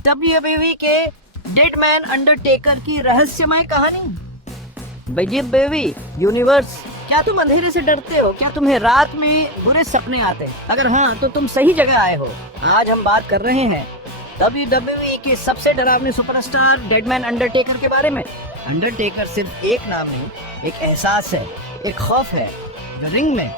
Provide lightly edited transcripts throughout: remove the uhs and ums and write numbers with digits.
WWE के dead man Undertaker की रहस्यमय कहानी। डब्ल्यूडब्ल्यूई यूनिवर्स, क्या तुम अंधेरे से डरते हो? क्या तुम्हें रात में बुरे सपने आते हैं? अगर हाँ तो तुम सही जगह आए हो। आज हम बात कर रहे हैं डब्ल्यूडब्ल्यूई के सबसे डरावने सुपरस्टार डेडमैन अंडरटेकर के बारे में। अंडरटेकर सिर्फ एक नाम नहीं, एक एहसास है, एक खौफ है जो रिंग में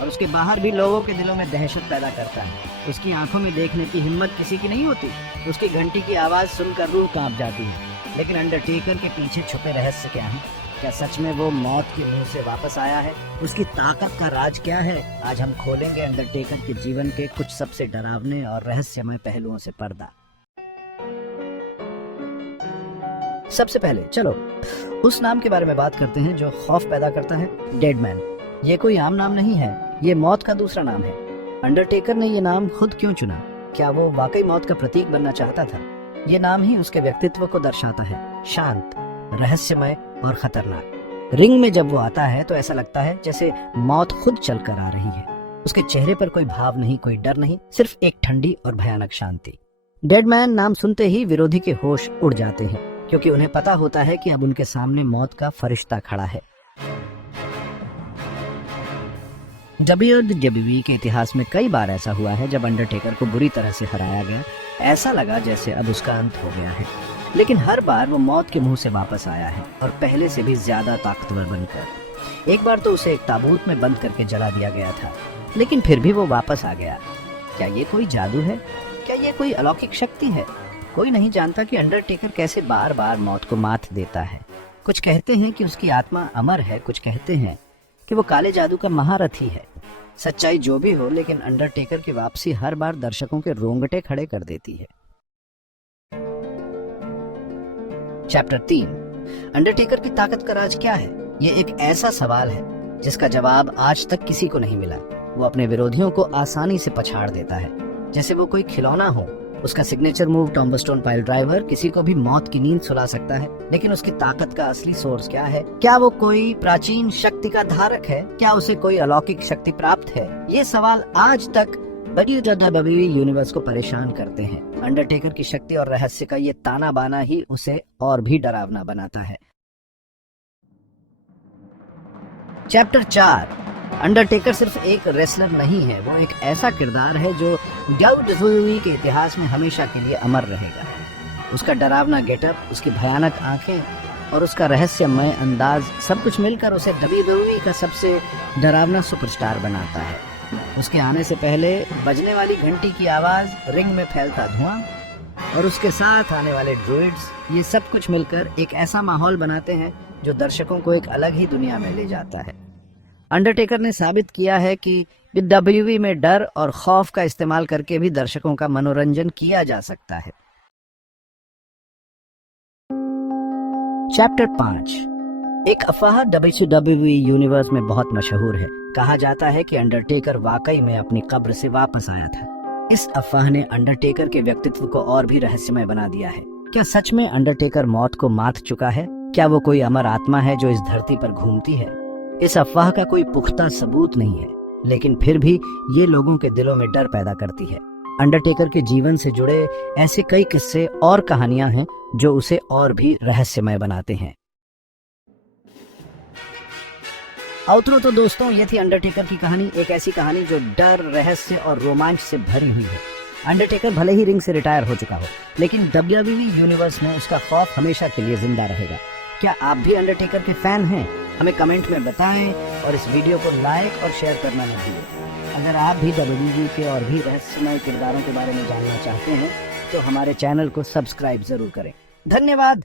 और उसके बाहर भी लोगों के दिलों में दहशत पैदा करता है। उसकी आंखों में देखने की हिम्मत किसी की नहीं होती, उसकी घंटी की आवाज सुनकर रूह कांप जाती है। लेकिन अंडरटेकर के पीछे छुपे रहस्य क्या है? क्या सच में वो मौत के मुंह से वापस आया है? उसकी ताकत का राज क्या है? आज हम खोलेंगे अंडरटेकर के जीवन के कुछ सबसे डरावने और रहस्यमय पहलुओं से पर्दा। सबसे पहले चलो उस नाम के बारे में बात करते हैं जो खौफ पैदा करता है, डेडमैन। ये कोई आम नाम नहीं है, ये मौत का दूसरा नाम है। अंडरटेकर ने ये नाम खुद क्यों चुना? क्या वो वाकई मौत का प्रतीक बनना चाहता था? ये नाम ही उसके व्यक्तित्व को दर्शाता है, शांत, रहस्यमय और खतरनाक। रिंग में जब वो आता है तो ऐसा लगता है जैसे मौत खुद चलकर आ रही है। उसके चेहरे पर कोई भाव नहीं, कोई डर नहीं, सिर्फ एक ठंडी और भयानक शांति। डेडमैन नाम सुनते ही विरोधी के होश उड़ जाते हैं, क्योंकि उन्हें पता होता है कि अब उनके सामने मौत का फरिश्ता खड़ा है। डब्ल्यूडब्ल्यूई के इतिहास में कई बार ऐसा हुआ है जब अंडरटेकर को बुरी तरह से हराया गया, ऐसा लगा जैसे अब उसका अंत हो गया है। लेकिन हर बार वो मौत के मुंह से वापस आया है, और पहले से भी ज्यादा ताकतवर बनकर। एक बार तो उसे एक ताबूत में बंद करके जला दिया गया था, लेकिन फिर भी वो वापस आ गया। क्या ये कोई जादू है? क्या ये कोई अलौकिक शक्ति है? कोई नहीं जानता कि अंडरटेकर कैसे बार बार मौत को मात देता है। कुछ कहते हैं कि उसकी आत्मा अमर है, कुछ कहते हैं कि वो काले जादू का महारथी है। सच्चाई जो भी हो, लेकिन अंडरटेकर की वापसी हर बार दर्शकों के रोंगटे खड़े कर देती है। चैप्टर 3, अंडरटेकर की ताकत का राज क्या है? ये एक ऐसा सवाल है जिसका जवाब आज तक किसी को नहीं मिला। वो अपने विरोधियों को आसानी से पछाड़ देता है, जैसे वो कोई खिलौना हो। उसका सिग्नेचर मूव टॉम्बस्टोन पाइल ड्राइवर किसी को भी मौत की नींद सुला सकता है। लेकिन उसकी ताकत का असली सोर्स क्या है? क्या वो कोई प्राचीन शक्ति का धारक है? क्या उसे कोई अलौकिक शक्ति प्राप्त है? ये सवाल आज तक डब्ल्यूडब्ल्यूई यूनिवर्स को परेशान करते हैं। अंडरटेकर की शक्ति और रहस्य का ये ताना बाना ही उसे और भी डरावना बनाता है। चैप्टर 4, अंडरटेकर सिर्फ एक रेसलर नहीं है, वो एक ऐसा किरदार है जो डब्ल्यूडब्ल्यूई के इतिहास में हमेशा के लिए अमर रहेगा। उसका डरावना गेटअप, उसकी भयानक आंखें और उसका रहस्यमय अंदाज, सब कुछ मिलकर उसे डब्ल्यूडब्ल्यूई का सबसे डरावना सुपरस्टार बनाता है। उसके आने से पहले बजने वाली घंटी की आवाज, रिंग में फैलता धुआं और उसके साथ आने वाले ड्रूइड्स, ये सब कुछ मिलकर एक ऐसा माहौल बनाते हैं जो दर्शकों को एक अलग ही दुनिया में ले जाता है। अंडरटेकर ने साबित किया है कि डब्ल्यूडब्ल्यूई में डर और खौफ का इस्तेमाल करके भी दर्शकों का मनोरंजन किया जा सकता है। चैप्टर 5, एक अफवाह डब्ल्यूडब्ल्यूई यूनिवर्स में बहुत मशहूर है। कहा जाता है कि अंडरटेकर वाकई में अपनी कब्र से वापस आया था। इस अफवाह ने अंडरटेकर के व्यक्तित्व को और भी रहस्यमय बना दिया है। क्या सच में अंडरटेकर मौत को मात चुका है? क्या वो कोई अमर आत्मा है जो इस धरती पर घूमती है? इस अफवाह का कोई पुख्ता सबूत नहीं है, लेकिन फिर भी ये लोगों के दिलों में डर पैदा करती है। अंडरटेकर के जीवन से जुड़े ऐसे कई किस्से और कहानियां हैं जो उसे और भी रहस्यमय बनाते हैं। आउटरो तो दोस्तों, ये थी अंडरटेकर की कहानी, एक ऐसी कहानी जो डर, रहस्य और रोमांच से भरी हुई है। अंडरटेकर भले ही रिंग से रिटायर हो चुका हो, लेकिन डब्ल्यूडब्ल्यूई यूनिवर्स में उसका खौफ हमेशा के लिए जिंदा रहेगा। क्या आप भी अंडरटेकर के फैन हैं? हमें कमेंट में बताएं और इस वीडियो को लाइक और शेयर करना न भूलें। अगर आप भी डब्ल्यूडब्ल्यूई के और भी रहस्यमय किरदारों के बारे में जानना चाहते हैं तो हमारे चैनल को सब्सक्राइब जरूर करें। धन्यवाद।